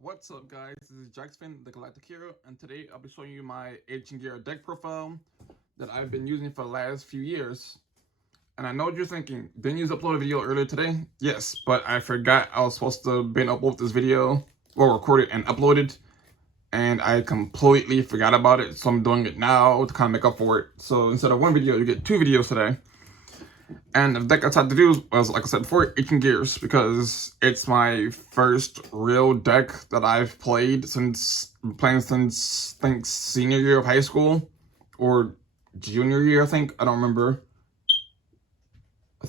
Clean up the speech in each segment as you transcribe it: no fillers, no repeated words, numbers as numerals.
What's up, guys? This is Jackson, the Galactic Hero, and today I'll be showing you my Ancient Gear deck profile that I've been using for the last few years. And I know what you're thinking, didn't you upload a video earlier today? Yes, but I forgot I was supposed to upload this video, or record it and upload it, and I completely forgot about it, so I'm doing it now to kind of make up for it. So instead of one video, you get two videos today. And the deck I decided to do was, like I said before, Ancient Gears, because it's my first real deck that I've played since I think senior year of high school or junior year. I don't remember.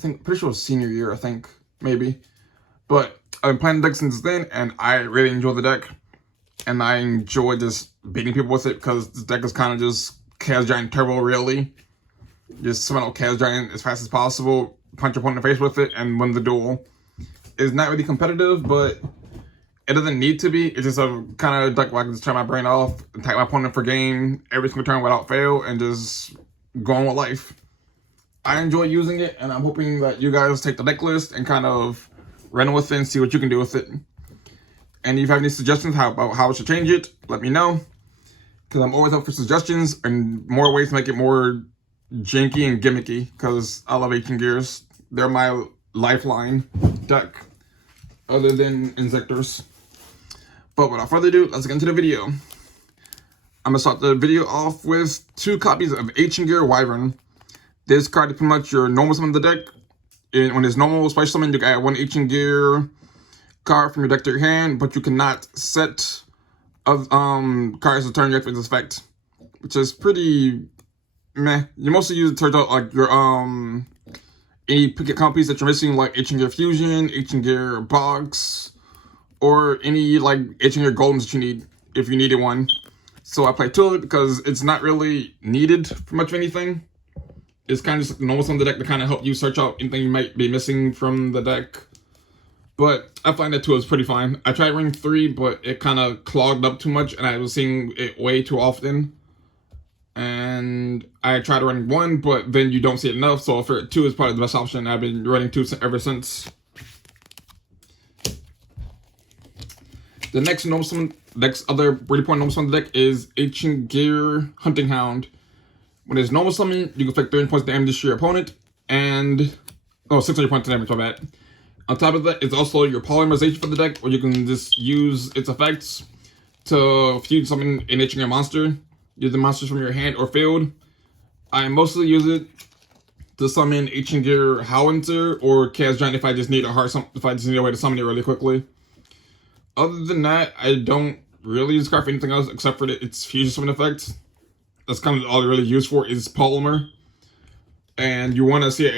Pretty sure it was senior year. Maybe. But I've been playing the deck since then, and I really enjoy the deck, and I enjoy just beating people with it because this deck is kind of just Chaos Giant Turbo, really. Just summon out Chaos Giant as fast as possible, punch your opponent in the face with it, and win the duel. It's not really competitive, but it doesn't need to be. It's just a kind of deck where I can just turn my brain off, attack my opponent for game every single turn without fail, and just go on with life. I enjoy using it, and I'm hoping that you guys take the deck list and kind of run with it and see what you can do with it. And if you have any suggestions about how I should change it, let me know, because I'm always up for suggestions and more ways to make it more janky and gimmicky, because I love Ancient Gears. They're my lifeline deck, other than Insectors. But without further ado, let's get into the video. I'm going to start the video off with 2 copies of Ancient Gear Wyvern. This card is pretty much your normal summon of the deck. And when it's normal special summon, you can add 1 Ancient Gear card from your deck to your hand, but you cannot set cards to turn you after this effect, which is pretty meh. You mostly use it to turn out like your any pick copies that you're missing, like Ancient Gear Fusion, Ancient Gear Box, or any like Ancient Gear Golems that you need if you needed one. So I play 2 of it because it's not really needed for much of anything. It's kind of just normal on the deck to kind of help you search out anything you might be missing from the deck. But I find that 2 is pretty fine. I tried running 3, but it kind of clogged up too much, and I was seeing it way too often. And I tried running 1, but then you don't see it enough, so I figured 2 is probably the best option. I've been running 2 ever since. The next other really important normal summon deck is Ancient Gear Hunting Hound. When it's normal summon, you can inflict 30 points of damage to your opponent, and 600 points of damage, my bad. On top of that, it's also your polymerization for the deck, where you can just use its effects to fuse summon an Ancient Gear monster. Use the monsters from your hand or field. I mostly use it to summon Ancient Gear Howitzer or Chaos Giant if I just need a way to summon it really quickly. Other than that, I don't really use card for anything else except for its fusion summon effect. That's kind of all it really used for is polymer. And you want to see it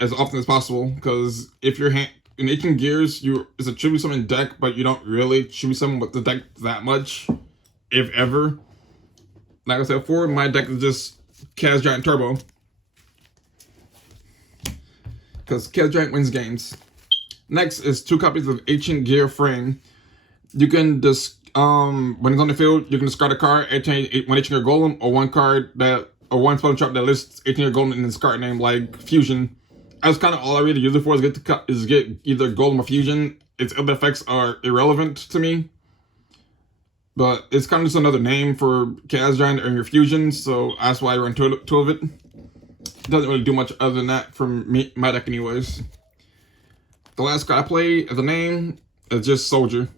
as often as possible, because if you're in Ancient Gears, it's a tribute summon deck, but you don't really tribute summon with the deck that much, if ever. Like I said before, my deck is just Chaos Giant Turbo, because Chaos Giant wins games. Next is 2 copies of Ancient Gear Frame. You can just when it's on the field, you can discard a card, 1 Ancient Gear Golem, or 1 spell trap that lists Ancient Gear Golem in its card name, like Fusion. That's kind of all I really use it for, is get either Golem or Fusion. Its other effects are irrelevant to me, but it's kind of just another name for Chaos Giant and your Fusion, so that's why I run 2 of it. It doesn't really do much other than that from my deck anyways. The last card I play as a name is just Soldier.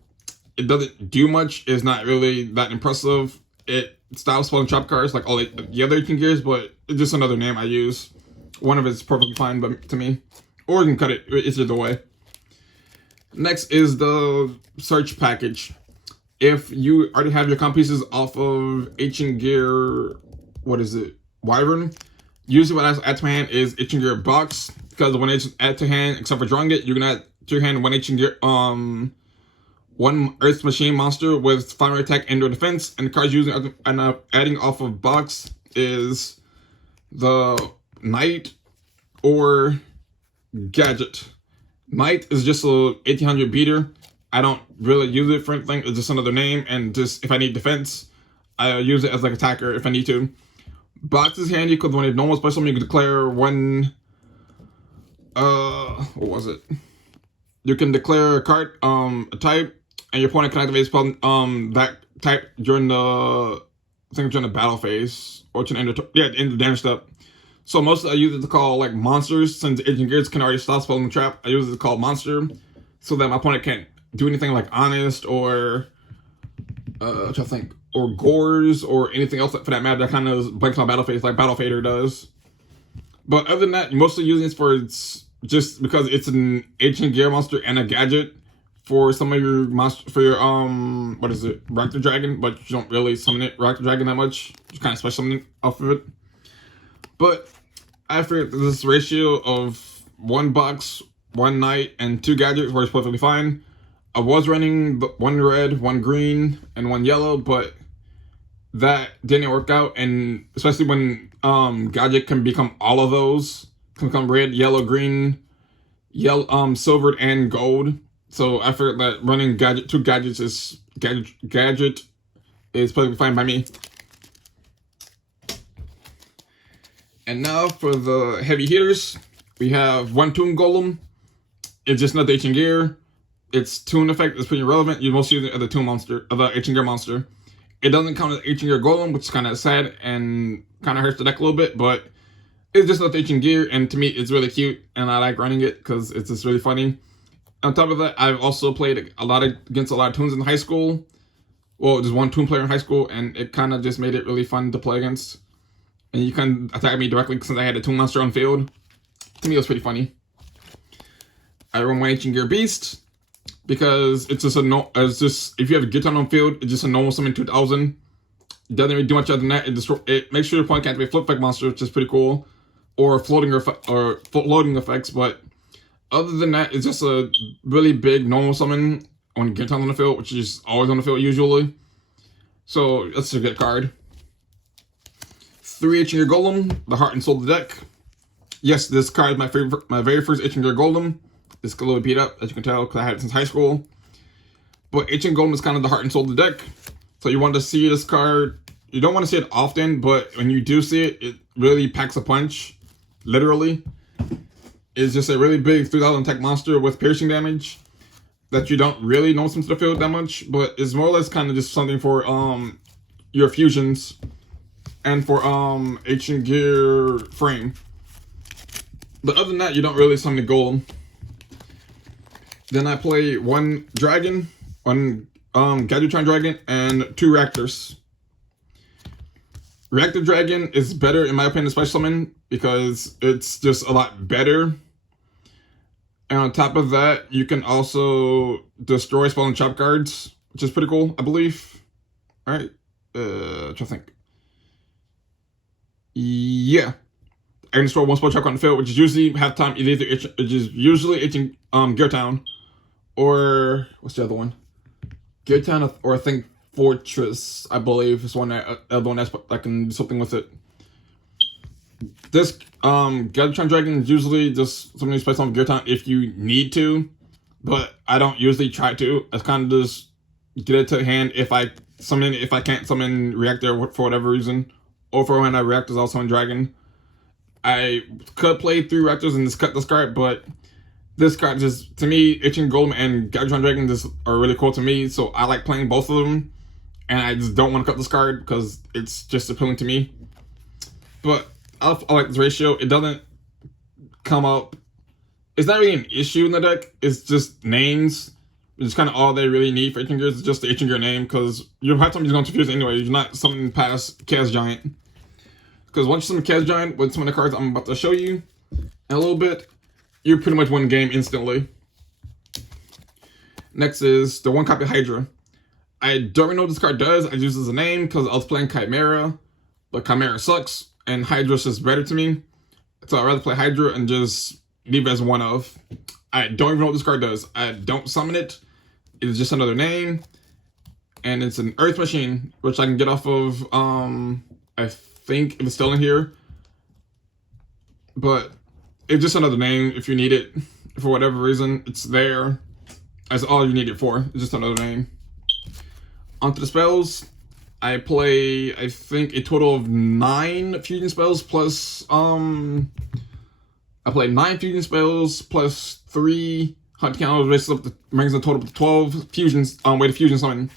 It doesn't do much, it's not really that impressive. It stops spelling trap cards like all the other Ancient Gears, but it's just another name I use. One of it's perfectly fine to me. Or you can cut it, it's either way. Next is the search package. If you already have your comp pieces off of Ancient Gear, Wyvern, usually what I add to my hand is Ancient Gear Box, because when it's add to hand, except for drawing it, you can add to your hand 1 Ancient Gear, 1 Earth Machine monster with fire attack and or defense, and the cards using and adding off of Box is the Knight or Gadget. Knight is just a 1800 beater. I don't really use it for anything. It's just another name, and just if I need defense, I use it as like attacker if I need to. Box is handy because when it's normal special, you can declare 1. What was it? You can declare a card, a type, and your opponent can activate spell that type during the during the battle phase or to end the damage step. So most I use it to call like monsters, since Ancient Gears can already stop spelling the trap. I use it to call monster, so that my opponent can't do anything like honest or I'm trying to think, or gores or anything else for that matter that kind of blanks my battle phase like Battle Fader does. But other than that, you're mostly using it for just because it's an Ancient Gear monster and a gadget for some of your monster for your what is it, Raptor Dragon, but you don't really summon it Raptor Dragon that much. You kind of special summon it off of it. But I figured this ratio of 1 box, 1 knight, and 2 gadgets works perfectly fine. I was running 1 red, 1 green, and 1 yellow, but that didn't work out, and especially when gadget can become all of those, can become red, yellow, green, yellow, silvered, and gold. So I figured that running 2 gadgets is gadget is perfectly fine by me. And now for the heavy hitters, we have 1 Tomb Golem. It's just another Ancient Gear. Its tune effect is pretty irrelevant. You mostly use it as the Tomb monster, the Ancient Gear monster. It doesn't count as Ancient Gear Golem, which is kind of sad and kind of hurts the deck a little bit, but it's just another Ancient Gear, and to me, it's really cute, and I like running it because it's just really funny. On top of that, I've also played against a lot of Toons in high school. Well, just 1 Toon player in high school, and it kind of just made it really fun to play against. And you can attack me directly since I had a Toon monster on field. To me, it was pretty funny. I run 1 Ancient Gear Beast because it's just if you have a Gear Town on field, it's just a normal summon 2000. It doesn't really do much other than that. It makes sure your opponent can't activate flip effect monster, which is pretty cool, or floating effects. But other than that, it's just a really big normal summon on Gear Town on the field, which is always on the field usually. So that's a good card. 3 Ancient Gear Golem, the heart and soul of the deck. Yes, this card is my very first Ancient Gear Golem. It's a little beat up, as you can tell, because I had it since high school. But Ancient Golem is kind of the heart and soul of the deck. So you want to see this card. You don't want to see it often, but when you do see it, it really packs a punch. Literally. It's just a really big 3000 attack monster with piercing damage that you don't really notice into the field that much, but it's more or less kind of just something for your fusions and for Ancient Gear frame. But other than that, you don't really summon the Golem. Then I play 1 dragon, 1 Gadgetron dragon, and 2 reactors. Reactor Dragon is better in my opinion, special summon, because it's just a lot better. And on top of that, you can also destroy spell and trap cards, which is pretty cool, I believe. Alright, trying to think. Yeah. I can destroy 1 spell trap card on the field, which is usually halftime, which is usually Ancient Gear Town. Or what's the other one? Gear Town, or I think Fortress, I believe, is one that can do something with it. This Gadgetron Dragon is usually just something you place on Gear Town if you need to, but I don't usually try to. I kind of just get it to hand if I can't summon Reactor for whatever reason, or for when I Reactors also summon Dragon. I could play 3 Reactors and just cut this card, but this card just, to me, Ancient Golem and Gadgetron Dragon just are really cool to me, so I like playing both of them, and I just don't want to cut this card because it's just appealing to me. But I like this ratio. It doesn't come up. It's not really an issue in the deck. It's just names. It's kind of all they really need for Ancient Gears. It's just the Ancient Gear name, because you have time you're going to confuse anyway. You're not something past Chaos Giant. Because once you summon Chaos Giant with some of the cards I'm about to show you in a little bit, you pretty much win the game instantly. Next is the 1 copy Hydra. I don't really know what this card does. I use it as a name because I was playing Chimera, but Chimera sucks, and Hydra's just better to me. So I'd rather play Hydra and just leave it as 1 of. I don't even know what this card does. I don't summon it. It's just another name. And it's an Earth Machine, which I can get off of, I think it's still in here. But it's just another name if you need it. For whatever reason, it's there. That's all you need it for. It's just another name. Onto the spells. I play, I think, a total of 9 fusion spells plus, I play 9 fusion spells plus 3 Hunting Hound brings the total to 12 fusions, way to fusion summon,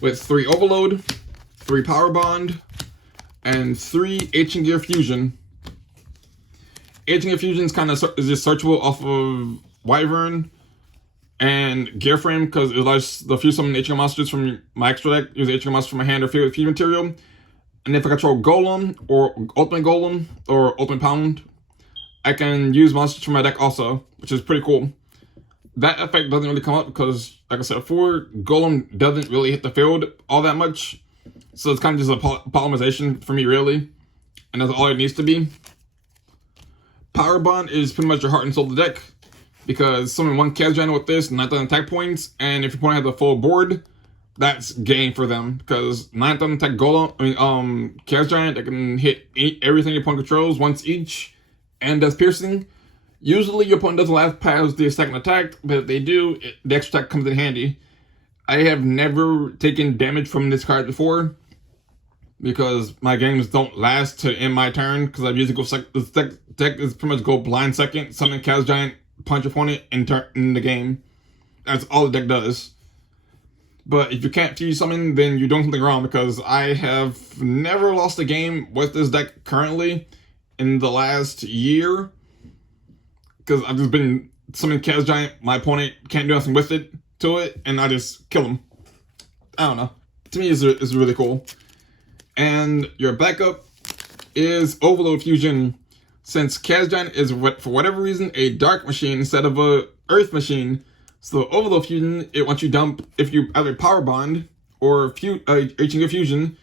with 3 Overload, 3 Power Bond, and 3 Ancient Gear Fusion. Ancient Gear Fusion is kind of just searchable off of Wyvern and Gear Frame because it allows the fuse summon Ancient Gear monsters from my extra deck, use Ancient Gear monsters from my hand or field with fusion material. And if I control Golem or Ultimate Golem or Ultimate Pound, I can use monsters from my deck also, which is pretty cool. That effect doesn't really come up because, like I said before, Golem doesn't really hit the field all that much. So it's kind of just a polymerization for me, really. And that's all it needs to be. Power Bond is pretty much your heart and soul of the deck. Because summon 1 Chaos Giant with this, 9,000 attack points. And if your opponent has a full board, that's game for them. Because 9,000 attack Golem, Chaos Giant, that can hit everything your opponent controls once each. And does piercing. Usually your opponent doesn't last past the second attack, but if they do, the extra attack comes in handy. I have never taken damage from this card before, because my games don't last to end my turn, because I usually go the deck is pretty much go blind second, summon Chaos Giant, punch opponent, and turn in the game. That's all the deck does. But if you can't fuse summon, then you're doing something wrong, because I have never lost a game with this deck currently in the last year. Because I've just been summoning Chaos Giant, my opponent can't do nothing with it, and I just kill him. I don't know. To me, it's really cool. And your backup is Overload Fusion. Since Chaos Giant is, for whatever reason, a dark machine instead of a earth machine. So Overload Fusion, once you dump, if you either Power Bond or Ancient Gear Fusion,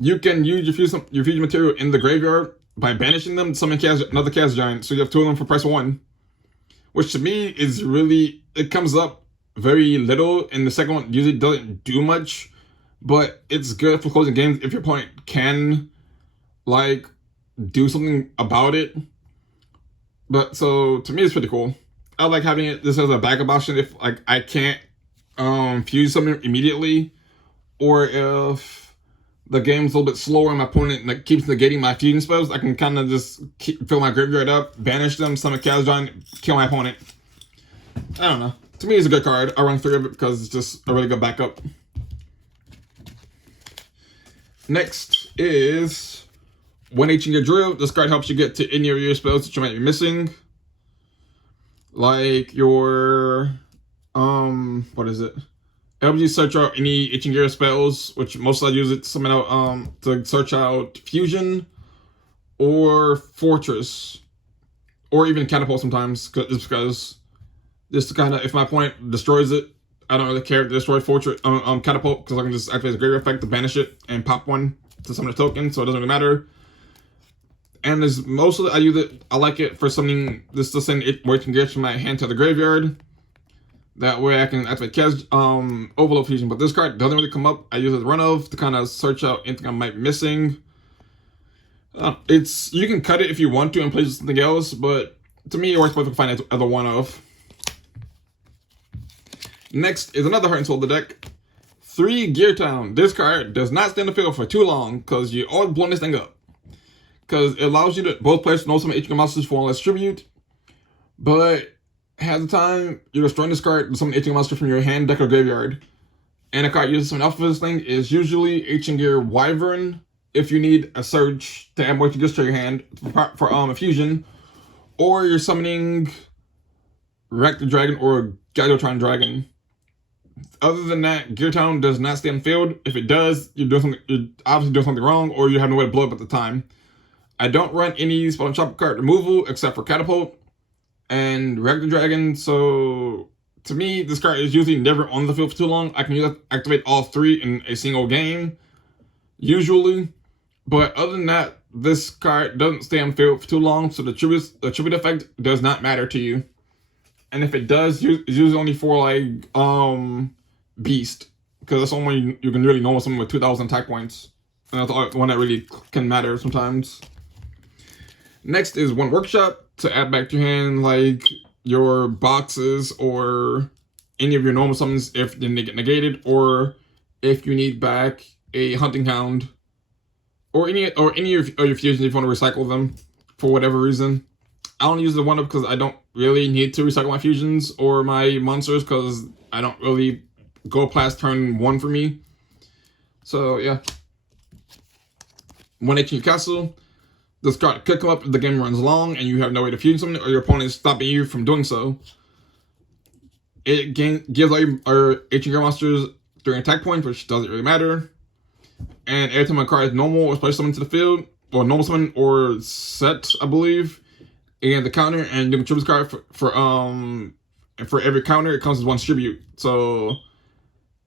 you can use your fusion material in the graveyard by banishing them to summon another Chaos Giant. So you have 2 of them for price 1. Which to me is really, it comes up very little, and the second one usually doesn't do much, but it's good for closing games if your opponent can, like, do something about it. But, so, to me it's pretty cool. I like having it this as a backup option if, like, I can't fuse something immediately, or if the game's a little bit slower and my opponent keeps negating my fusion spells, I can kind of just fill my graveyard up, banish them, summon Chaos Giant, kill my opponent. I don't know. To me, it's a good card. I run 3 of it because it's just a really good backup. Next is 1 Ancient Gear Drill. This card helps you get to any of your spells that you might be missing. Like your, what is it? It helps you search out any Ancient Gear spells, which mostly I use it to summon out, to search out Fusion or Fortress, or even Catapult sometimes, just because to kind of, if my opponent destroys it, I don't really care to destroy Fortress, Catapult, because I can just activate the graveyard effect to banish it and pop 1 to summon a token, so it doesn't really matter. And there's mostly, I like it for summoning this to send it where it can get from my hand to the graveyard. That way I can activate Chaos Overload Fusion, but this card doesn't really come up. I use it as run of to kind of search out anything I might be missing. You can cut it if you want to and play something else, but to me it works better to find it as a one of. Next is another Heart and Soul of the deck. 3 Gear Town. This card does not stay in the field for too long because you always blowing this thing up. Because it allows you to both players to know some Ancient Gear monsters for 1 less tribute, but half the time, you're destroying this card with some Ancient Gear monster from your hand, deck, or graveyard. And a card using something else for this thing is usually Ancient Gear Wyvern, if you need a search to add more Ancient Gears to your hand for a fusion. Or you're summoning Wreck the Dragon or Gyatron Dragon. Other than that, Gear Town does not stay on the field. If it does, you're obviously doing something wrong, or you have no way to blow up at the time. I don't run any spell and chop card removal except for Catapult and Wreck the Dragon, so to me, this card is usually never on the field for too long. I can activate all 3 in a single game, usually. But other than that, this card doesn't stay on the field for too long, so the tribute effect does not matter to you. And if it does, it's usually only for, like, Beast, because that's the only one you can really know someone with 2,000 attack points. And that's the one that really can matter sometimes. Next is 1 Workshop to add back to your hand, like your boxes or any of your normal summons if they get negated, or if you need back a Hunting Hound, or any of your fusions if you want to recycle them for whatever reason. I don't use the 1-up because I don't really need to recycle my fusions or my monsters because I don't really go past turn 1 for me. So yeah. 1 H in your castle. This card could come up if the game runs long and you have no way to fuse something or your opponent is stopping you from doing so. It gives all your Ancient Gear monsters 3 attack points, which doesn't really matter. And every time a card is normal or special summon to the field, or normal summon or set, I believe, and the counter, and you can choose this card for every counter, it comes with 1 tribute. So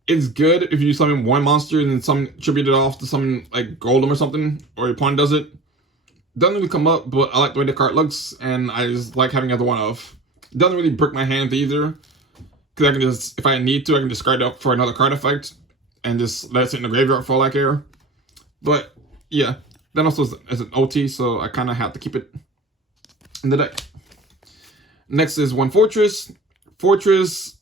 it's good if you summon 1 monster and then some tribute it off to summon like Golem or something, or your opponent does it. Doesn't really come up, but I like the way the card looks, and I just like having the other 1-off. It doesn't really break my hands either, because I can just, if I need to, I can discard it up for another card effect, and just let it sit in the graveyard for all I care. But yeah, that also is an OT, so I kind of have to keep it in the deck. Next is 1 Fortress. Fortress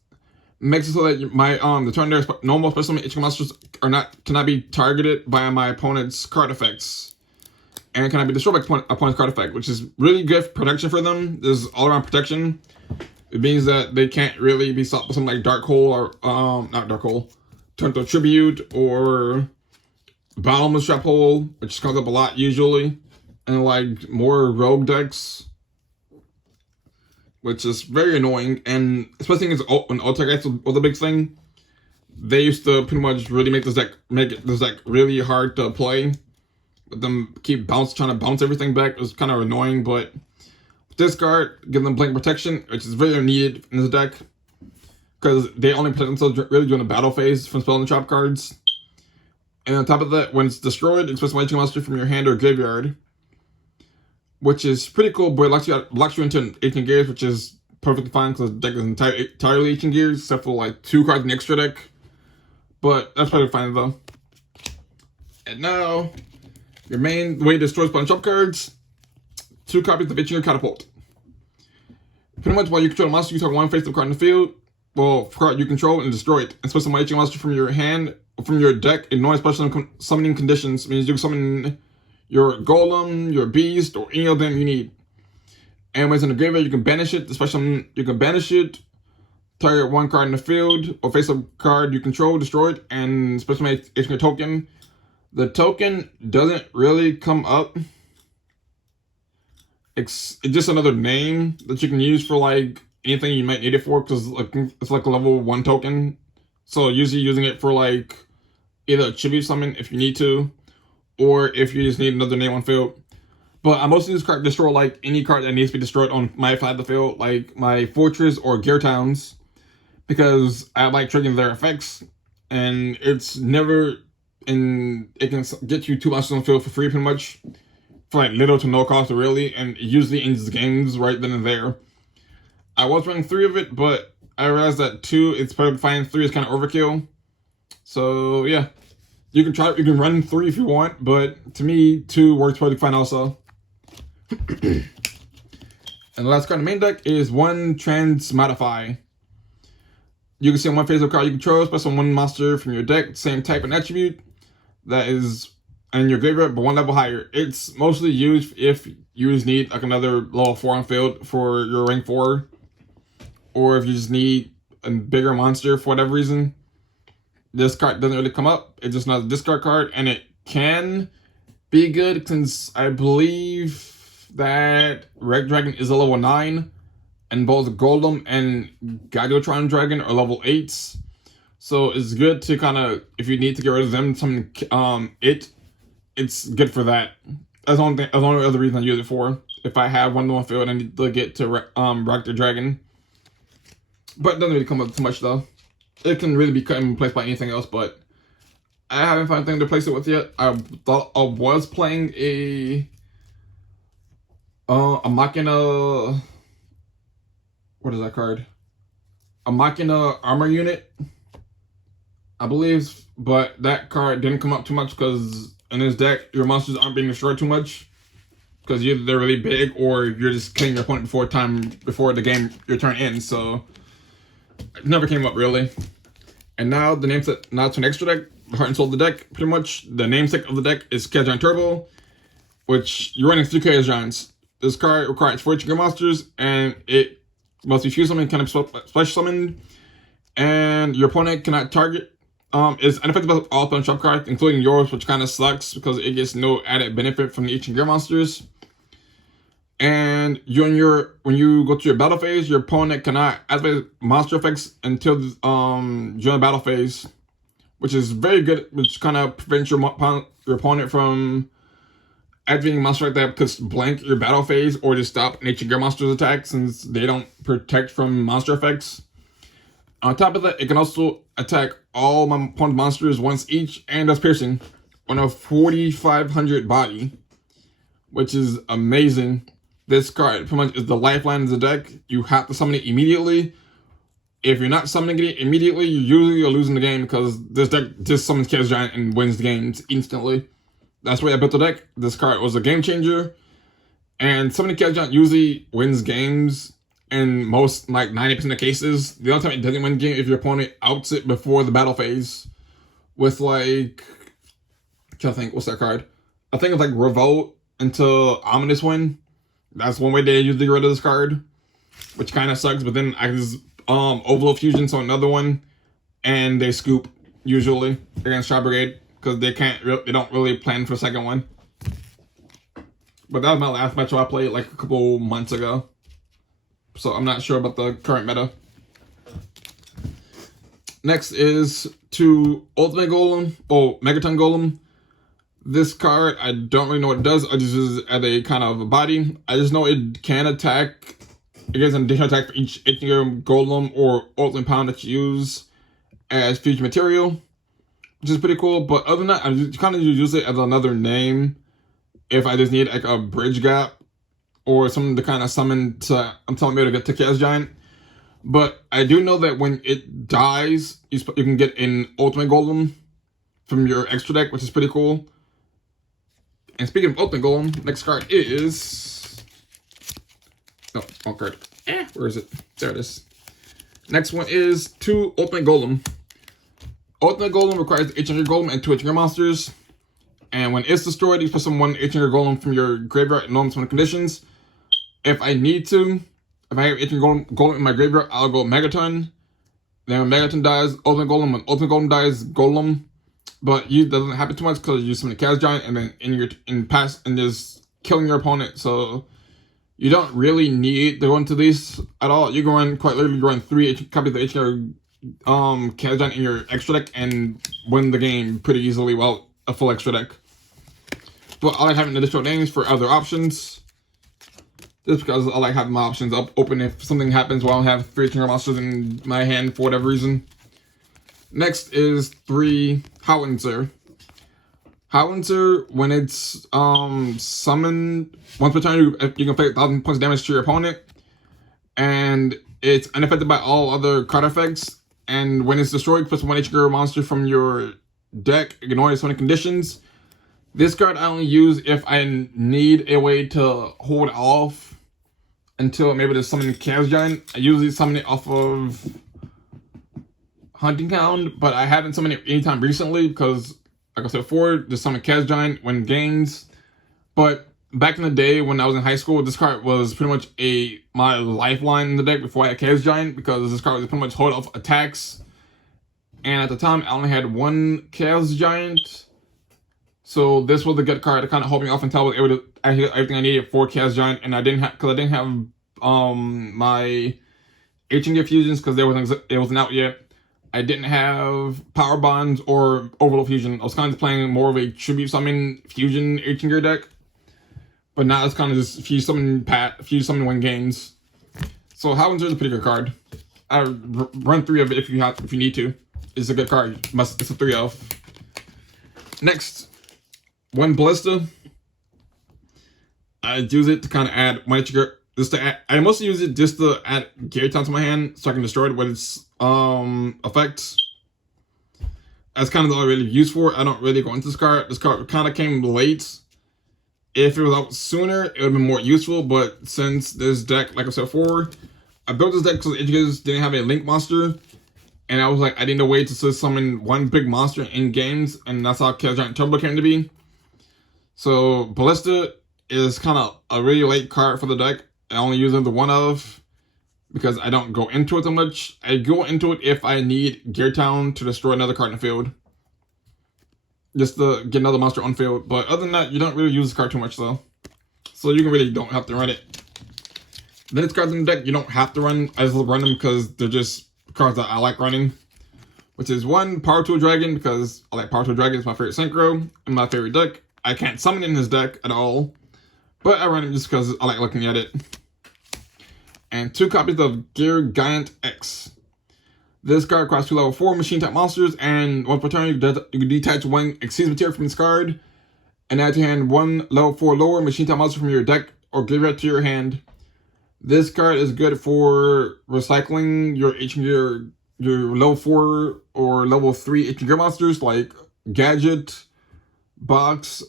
makes it so that my the turn there normal special summon Ichigo monsters cannot be targeted by my opponent's card effects. And cannot be destroyed by opponent's card effect, which is really good protection for them. There's all around protection. It means that they can't really be stopped with something like Dark Hole or not Dark Hole, Turn to Tribute or Bottomless Trap Hole, which comes up a lot usually, and like more rogue decks, which is very annoying. And especially when Ultra decks was a big thing, they used to pretty much really make this deck really hard to play. But them keep trying to bounce everything back was kind of annoying. But with this card, give them blank protection, which is very needed in this deck, because they only protect themselves really during the battle phase from spell and trap cards. And on top of that, when it's destroyed, it's supposed to Ancient monster from your hand or graveyard, which is pretty cool. But it locks you into an Ancient Gears, which is perfectly fine because the deck is entirely Ancient Gears, except for like 2 cards in the extra deck. But that's perfectly fine though. And now, your main way to destroy spell and trap cards: 2 copies of Ancient Gear Catapult. Pretty much while you control a monster, you target 1 face-up card in the field. Well, card you control and destroy it. And special summon Ancient monster from your hand or from your deck. Ignoring special summoning conditions means you can summon your Golem, your Beast, or any of them you need. And when it's in the graveyard, you can banish it. You can banish it. Target 1 card in the field or face-up card you control, destroy it, and special summon Ancient Gear token. The token doesn't really come up. It's just another name that you can use for like anything you might need it for, because it's like a level 1 token. So usually using it for like either a tribute summon if you need to, or if you just need another name on field. But I mostly use this card to destroy like any card that needs to be destroyed on my side of the field, like my Fortress or Gear Towns, because I like triggering their effects, and it's never. And it can get you 2 monsters on the field for free, pretty much, for like little to no cost, really, and it usually ends the games right then and there. I was running 3 of it, but I realized that 2 is perfectly fine. 3 is kind of overkill. So yeah, you can run 3 if you want, but to me, 2 works perfectly fine also. And the last card in the main deck is 1 Transmodify. You can see on 1 face-up card you control, special 1 monster from your deck, same type and attribute, that is in your graveyard, but 1 level higher. It's mostly used if you just need like another level 4 on field for your rank 4, or if you just need a bigger monster for whatever reason. This card doesn't really come up. It's just not a discard card, and it can be good since I believe that Red Dragon is a level 9, and both Golem and Gagotron Dragon are level 8s. So it's good to kind of, if you need to get rid of them, it's good for that. That's the only other reason I use it for. If I have 1 on field, I need to get to Rock the Dragon. But it doesn't really come up too much though. It can really be cut and replaced by anything else, but I haven't found anything to replace it with yet. I thought I was playing a Machina. What is that card? A Machina armor unit, I believe, but that card didn't come up too much because in this deck, your monsters aren't being destroyed too much because either they're really big or you're just killing your opponent before your turn ends. So it never came up really. And now the nameset, now it's an extra deck, the heart and soul of the deck. Pretty much the namesake of the deck is Chaos Giant Turbo, which you're running 3 Chaos Giants. This card requires 4 Gear monsters, and it must be fused summoned, kind of special summoned, and your opponent cannot target. Is unaffected by all opponent shop cards, including yours, which kind of sucks because it gets no added benefit from the Ancient Gear monsters. And when you go to your battle phase, your opponent cannot activate monster effects until during the battle phase, which is very good, which kind of prevents your opponent from activating monster like that, because blank your battle phase or to stop an Ancient Gear monster's attack, since they don't protect from monster effects. On top of that, it can also attack all my opponent's monsters once each, and does piercing on a 4,500 body, which is amazing. This card pretty much is the lifeline of the deck. You have to summon it immediately. If you're not summoning it immediately, you usually are losing the game, because this deck just summons Chaos Giant and wins the games instantly. That's the way I built the deck. This card was a game changer. And summoning Chaos Giant usually wins games in most, like 90% of cases. The only time it doesn't win a game if your opponent outs it before the battle phase. With like, I'm trying to think, what's that card? I think it's like Revolt until Ominous win. That's one way they usually get rid of this card, which kind of sucks. But then I just Overload Fusion, so another one, and they scoop usually against Shy Brigade, because they don't really plan for a second one. But that was my last match I played like a couple months ago, so I'm not sure about the current meta. Next is to Ultimate Golem, or Megaton Golem. This card, I don't really know what it does. I just use it as a kind of a body. I just know it can attack. It gets an additional attack for each Ancient Gear Golem or Ultimate Pound that you use as future material, which is pretty cool. But other than that, I just kind of use it as another name if I just need like a bridge gap or something to kind of summon to, I'm telling you, to get to Chaos Giant. But I do know that when it dies, you can get an Ultimate Golem from your extra deck, which is pretty cool. And speaking of Ultimate Golem, next card is... Oh, wrong card. Where is it? There it is. Next one is 2 Ultimate Golem. Ultimate Golem requires the Ancient Gear Golem and 2 Ancient Gear monsters. And when it's destroyed, you put some 1 Ancient Gear Golem from your graveyard in normal summon conditions. If I need to, if I have Ancient Golem in my graveyard, I'll go Megaton. Then when Megaton dies, Ultimate Golem. When Ultimate Golem dies, Golem. But it doesn't happen too much because you summon a Chaos Giant and then in pass and just killing your opponent. So you don't really need to go into these at all. You can run quite literally run 3 copies of the HGR Chaos Giant in your extra deck and win the game pretty easily while a full extra deck. But I like having additional names for other options. Just because I like having my options up open if something happens while I have 3 HGR monsters in my hand for whatever reason. Next is 3 Howitzer. Howitzer, when it's summoned, once per turn, you can inflict 1,000 points of damage to your opponent. And it's unaffected by all other card effects. And when it's destroyed, puts 1 Gear monster from your deck, ignoring summoning conditions. This card I only use if I need a way to hold off until maybe there's summon Chaos Giant. I usually summon it off of Hunting Hound, but I haven't summoned it anytime recently because, like I said before, just summon Chaos Giant when games. But back in the day when I was in high school, this card was pretty much my lifeline in the deck before I had Chaos Giant, because this card was pretty much hold off attacks. And at the time, I only had 1 Chaos Giant. So this was a good card to kind of hold me off until I was able to actually get everything I needed for Chaos Giant. And I didn't have, my Ancient Gear fusions because it wasn't out yet. I didn't have Power Bonds or Overload Fusion. I was kind of playing more of a Tribute Summon Fusion Ancient Gear deck. But now it's kind of just Fuse Summon win games. So Howitzer is a pretty good card. I run 3 of it if you need to. It's a good card. It's a 3-of. Next, 1 Ballista. I use it to kind of add 1 Gear. I mostly use it just to add Gear Town to my hand so I can destroy it with its effects. That's kind of all I really use for it. I don't really go into this card. This card kind of came late. If it was out sooner, it would have been more useful. But since this deck, like I said before, I built this deck because Educators didn't have a Link monster. And I was like, I need a way to summon 1 big monster in games. And that's how Chaos Giant Turbo came to be. So Ballista is kind of a really late card for the deck. I only use it the one of because I don't go into it so much. I go into it if I need Gear Town to destroy another card in the field. Just to get another monster on field. But other than that, you don't really use this card too much though. So you really don't have to run it. Then it's cards in the deck you don't have to run. I just run them because they're just cards that I like running. Which is one, Power Tool Dragon, because I like Power Tool Dragon. It's my favorite synchro and my favorite deck. I can't summon in his deck at all. But I run it just because I like looking at it. And 2 copies of Yugioh X. This card costs 2 level 4 machine type monsters, and once per turn you can detach 1 Exceeds material from this card, and add to your hand 1 level 4 lower machine type monster from your deck, or give it to your hand. This card is good for recycling your Ancient Gear, your level 4 or level 3 Ancient Gear monsters like Gadget, Box,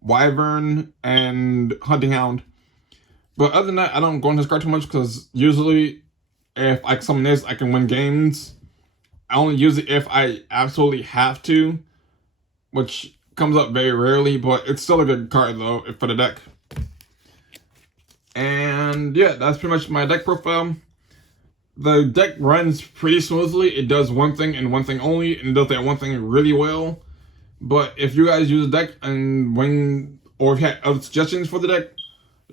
Wyvern, and Hunting Hound. But other than that, I don't go into this card too much because usually if I summon this, I can win games. I only use it if I absolutely have to, which comes up very rarely, but it's still a good card though for the deck. And yeah, that's pretty much my deck profile. The deck runs pretty smoothly. It does one thing and one thing only, and it does that one thing really well. But if you guys use the deck and or if you have other suggestions for the deck,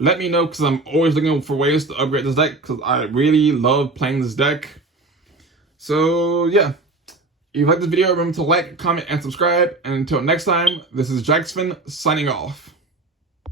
let me know because I'm always looking for ways to upgrade this deck because I really love playing this deck. So yeah, if you like this video, remember to like, comment, and subscribe. And until next time, this is Jacksfin signing off.